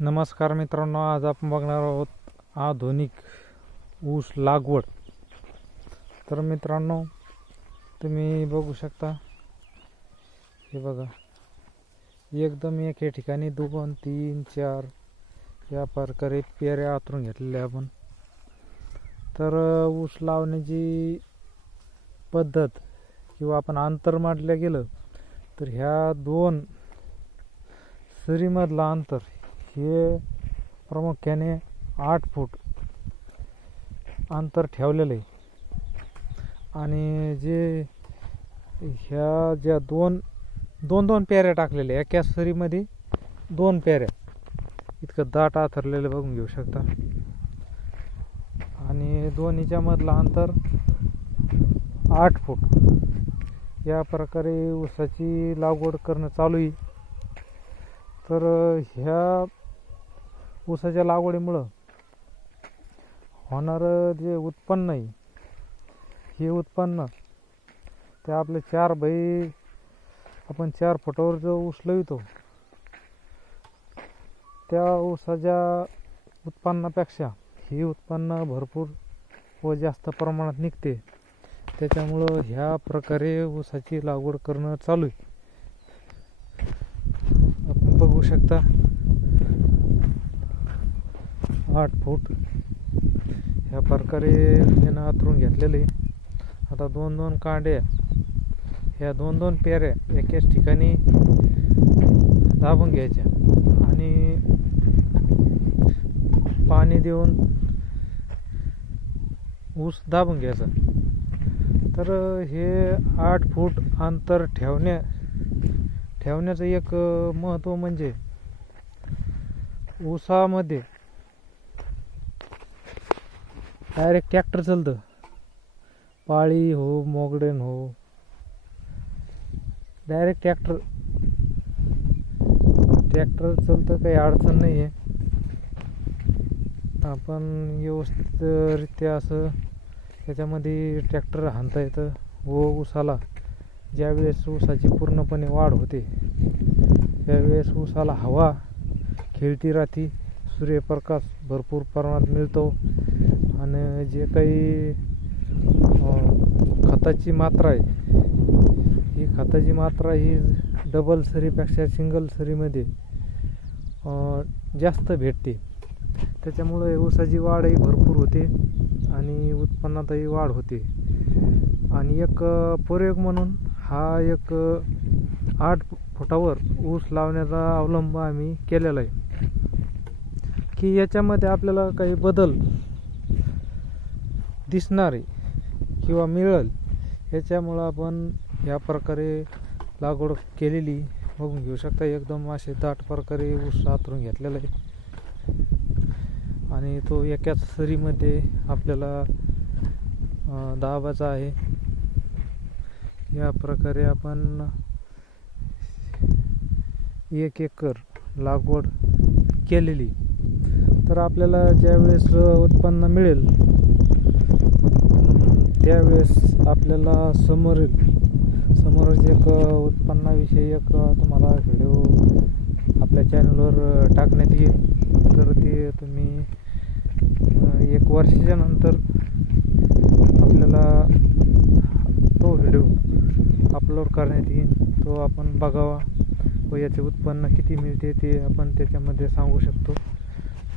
नमस्कार मित्रांनो आज आपण बघणार आहोत आधुनिक ऊस लागवड. तर मित्रांनो तुम्ही बघू शकता हे बघा एकदम एके ठिकाणी दोन तीन चार या प्रकारे पेऱ्या आतरून घेतलेल्या आपण. तर ऊस लावण्याची पद्धत किंवा आपण अंतर मांडलं गेलं तर ह्या दोन सरीमधलं अंतर हे प्रामुख्याने आठ फूट अंतर ठेवलेलं आहे. आणि जे ह्या ज्या दोन दोन दोन पेऱ्या टाकलेल्या एका सरीमध्ये दोन पेऱ्या. इतकं दाट आथरलेलं बघून घेऊ शकता. आणि दोन्हीच्या मधलं अंतर आठ फूट. या प्रकारे ऊसाची लागवड करणं चालू आहे. तर ह्या ऊसाच्या लागवडीमुळं होणारं जे उत्पन्न आहे हे उत्पन्न ते आपले चार बाई आपण चार फुटावर जो ऊस लवितो त्या ऊसाच्या उत्पन्नापेक्षा हे उत्पन्न भरपूर व जास्त प्रमाणात निघते. त्याच्यामुळं ह्या प्रकारे ऊसाची लागवड करणं चालू आहे. आपण बघू शकता. आठ फूट. ह्या प्रकारे यानं आतरून घेतलेले. आता दोन दोन कांड्या ह्या दोन दोन पेऱ्या एकाच ठिकाणी दाबून घ्यायच्या. आणि पाणी देऊन ऊस दाबून घ्यायचा. तर हे आठ फूट अंतर ठेवण्या ठेवण्याचं एक महत्त्व म्हणजे ऊसामध्ये डायरेक्ट ट्रॅक्टर चालतं. पाळी हो मोगडेन हो. Direct tractor. ट्रॅक्टर चालतं काही अडचण नाही आहे आपण व्यवस्थितरित्या असं त्याच्यामध्ये ट्रॅक्टर हाणता येतं. व ऊसाला ज्यावेळेस ऊसाची पूर्णपणे वाढ होते त्यावेळेस ऊसाला हवा खेळती राहती सूर्यप्रकाश भरपूर प्रमाणात मिळतो. आणि जे काही खताची मात्रा आहे ही खताची मात्रा ही डबल सरीपेक्षा सिंगल सरीमध्ये जास्त भेटते. त्याच्यामुळे ऊसाची वाढही भरपूर होते आणि उत्पन्नातही वाढ होते. आणि एक प्रयोग म्हणून हा एक आठ फुटावर ऊस लावण्याचा अवलंब आम्ही केलेला आहे. की याच्यामध्ये आपल्याला काही बदल दिसणारे किंवा मिळेल याच्यामुळं आपण या प्रकारे लागवड केलेली बघून घेऊ शकता. एकदम असे दाट प्रकारे ऊस आतरून घेतलेला आहे. आणि तो एकाच सरीमध्ये आपल्याला दाबाचा आहे. या प्रकारे आपण एक एकर लागवड केलेली. तर आपल्याला ज्यावेळेस उत्पन्न मिळेल त्यावेळेस आपल्याला समोर समोरच एक उत्पन्नाविषयी एक तुम्हाला व्हिडिओ आपल्या चॅनलवर टाकण्यात येईल. तर ते तुम्ही एक वर्षाच्या नंतर आपल्याला तो व्हिडिओ अपलोड करण्यात येईल. तो आपण बघावा व याचे उत्पन्न किती मिळते ते आपण त्याच्यामध्ये सांगू शकतो.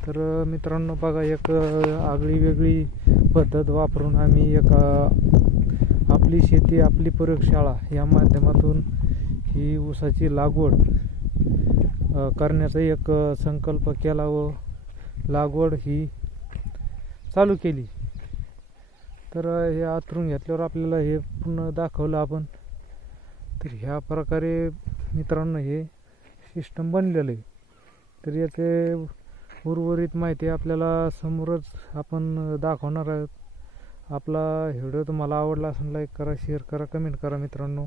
तर मित्रांनो बघा एक आगळी वेगळी पद्धत वापरून आम्ही एक आपली शेती आपली प्रयोगशाळा या माध्यमातून ही ऊसाची लागवड करण्याचा एक संकल्प केला व लागवड ही चालू केली. तर हे आतरून घेतल्यावर आपल्याला हे पूर्ण दाखवलं आपण. तर ह्या प्रकारे मित्रांनो हे सिस्टम बनलेलं आहे. तर याचे उर्वरित माहिती आपल्याला समोरच आपण दाखवणार आहोत. आपला व्हिडिओ तुम्हाला आवडला असेल लाईक करा शेअर करा कमेंट करा मित्रांनो.